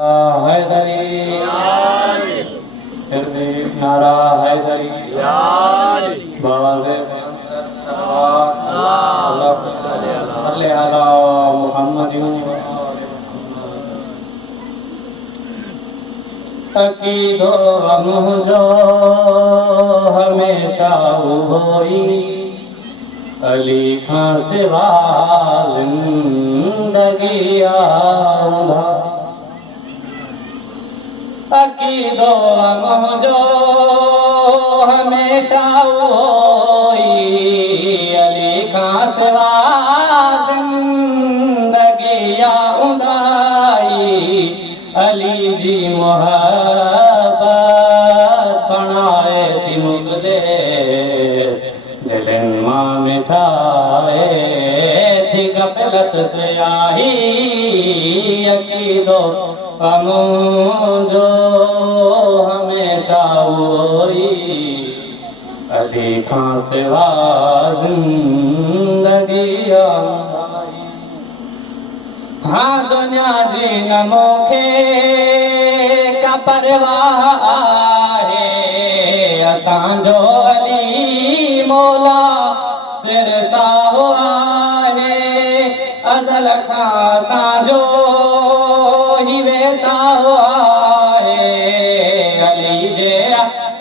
हैदरी फिर भी नारा हैदरी बाज़े सल्ले अला मुहम्मद अकीदो मुझो हमेशा होई अली खां सिवा जिंदगी आऊंगा अकीदो मुझो हमेशा होई अली खां सिवा जिंदगी आऊंगा अली जी मोहब्बत बनाए थी मुगले दिलन मां मिठाए थी गफलत से आई अकीदो मुझो हमेशा होई अली खां सिवा जिंदगी आई हाँ दुनिया जी न मोखे का परवाह आहे असांजो अली मौला सिर साहो आहे अज़ल खां असांजो ही वेसाहो आहे अली जे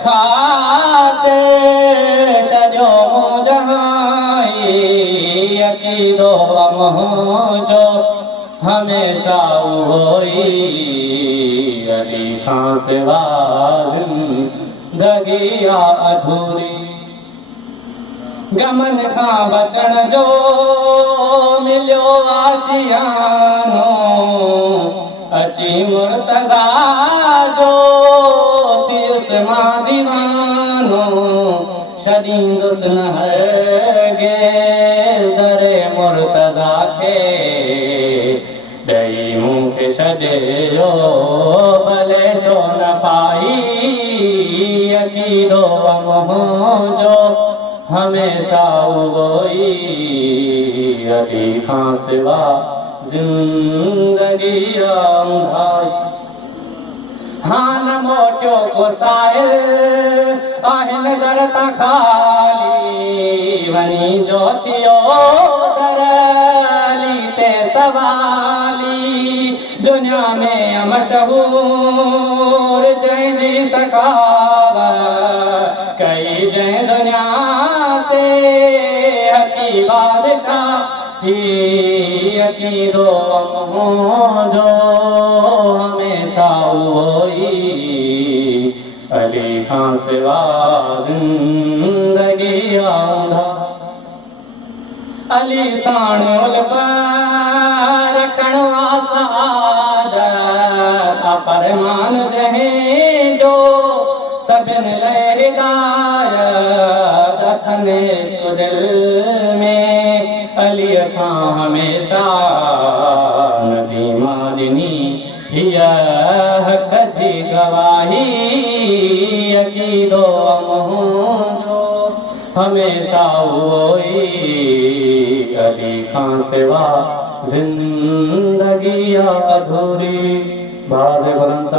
ख़ातिर सॼो जहां अकीदो मुझो हमेशा होई अली खां सिवा जिंदगी अधूरी गमन खां बचण जो मिलियो आशियानो अची मुर्तज़ा जो थियुसि मां दीवानो छॾींदुसि न हरगिज़ दरे मुर्तज़ा खे ॾेई मूंखे छॾियो भले छो न पाई अकीदो मुझो हमेशा होई अली खां सिवा जिंदगी आई हाँ न मोटियो को साहिल आहिनि दर तां खाली वञी जो थियो दर अली ते सवाली दुनिया में मशहूर जंहिंजी सखावत कई जंहिं दुनिया ते हकी बादशाही अकीदो मुझो हमेशा होई अली खां सिवा जिंदगी आऊंगा अली साण उल्फ रखण सआदत परमान जंहिं जो सभिनि लाइ हिदायत अथनि दिल में अली सां हमेशा नदी मारिनी हीअ हक़ जी गवाही अकीदो मुझो हमेशा होई अली खां सिवा जिंदगी अधूरी बाज़ बुलंद